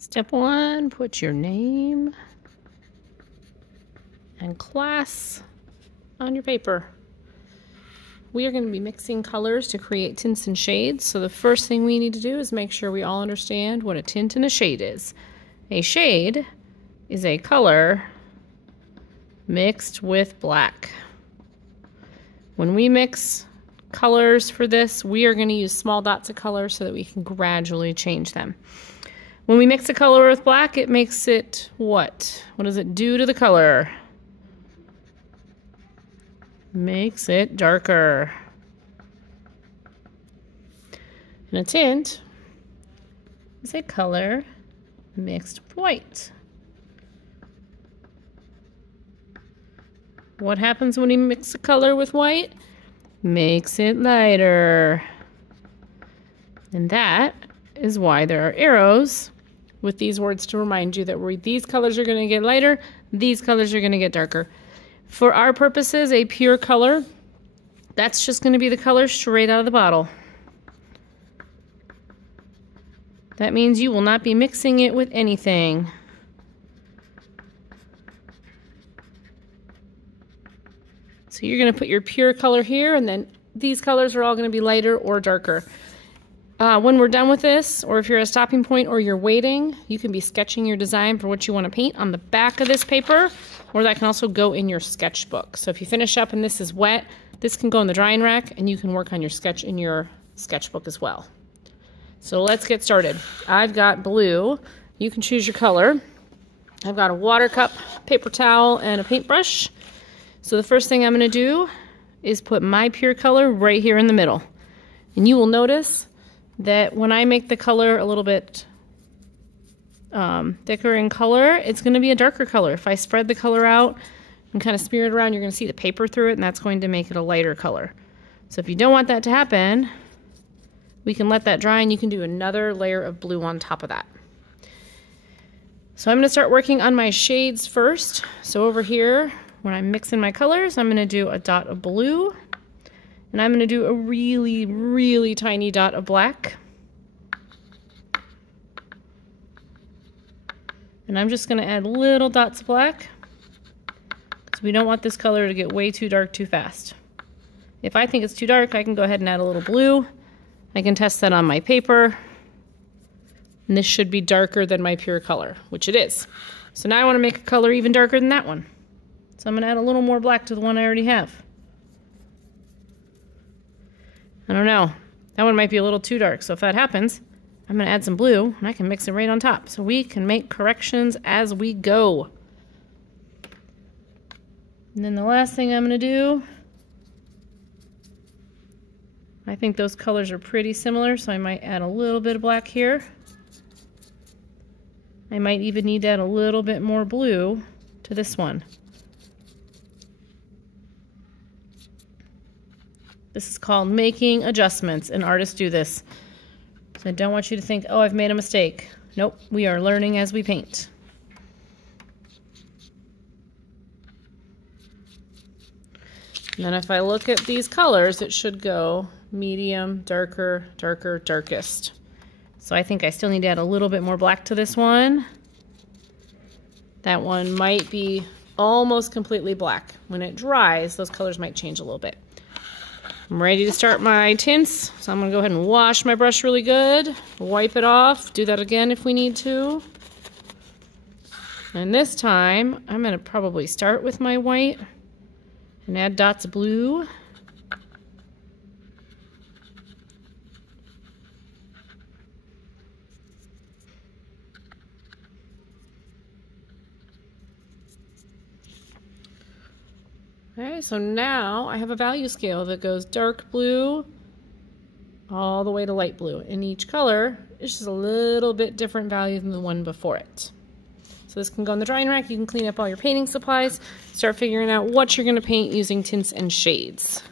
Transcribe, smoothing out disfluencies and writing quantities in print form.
Step 1, put your name and class on your paper. We are going to be mixing colors to create tints and shades. So the first thing we need to do is make sure we all understand what a tint and a shade is. A shade is a color mixed with black. When we mix colors for this, we are going to use small dots of color so that we can gradually change them. When we mix a color with black, it makes it what? What does it do to the color? Makes it darker. And a tint is a color mixed with white. What happens when you mix a color with white? Makes it lighter. And that is why there are arrows with these words to remind you that these colors are going to get lighter, these colors are going to get darker. For our purposes, a pure color, that's just going to be the color straight out of the bottle. That means you will not be mixing it with anything. So you're going to put your pure color here, and then these colors are all going to be lighter or darker. When we're done with this, or if you're at a stopping point or you're waiting, you can be sketching your design for what you want to paint on the back of this paper, or that can also go in your sketchbook. So if you finish up and this is wet, this can go in the drying rack and you can work on your sketch in your sketchbook as well. So let's get started. I've got blue. You can choose your color. I've got a water cup, paper towel, and a paintbrush. So the first thing I'm going to do is put my pure color right here in the middle. And you will notice that when I make the color a little bit thicker in color, it's going to be a darker color. If I spread the color out and kind of smear it around, you're going to see the paper through it, and that's going to make it a lighter color. So if you don't want that to happen, we can let that dry and you can do another layer of blue on top of that. So I'm going to start working on my shades first. So over here, when I'm mixing my colors, I'm going to do a dot of blue. And I'm going to do a really, really tiny dot of black. And I'm just going to add little dots of black because we don't want this color to get way too dark too fast. If I think it's too dark, I can go ahead and add a little blue. I can test that on my paper. And this should be darker than my pure color, which it is. So now I want to make a color even darker than that one. So I'm going to add a little more black to the one I already have. I don't know, that one might be a little too dark, so if that happens, I'm going to add some blue, and I can mix it right on top, so we can make corrections as we go. And then the last thing I'm going to do, I think those colors are pretty similar, so I might add a little bit of black here. I might even need to add a little bit more blue to this one. This is called making adjustments, and artists do this. So I don't want you to think, oh, I've made a mistake. Nope, we are learning as we paint. And then if I look at these colors, it should go medium, darker, darker, darkest. So I think I still need to add a little bit more black to this one. That one might be almost completely black. When it dries, those colors might change a little bit. I'm ready to start my tints, so I'm going to go ahead and wash my brush really good, wipe it off, do that again if we need to. And this time, I'm going to probably start with my white and add dots of blue. Okay, so now I have a value scale that goes dark blue all the way to light blue. And each color is just a little bit different value than the one before it. So this can go in the drying rack. You can clean up all your painting supplies, start figuring out what you're going to paint using tints and shades.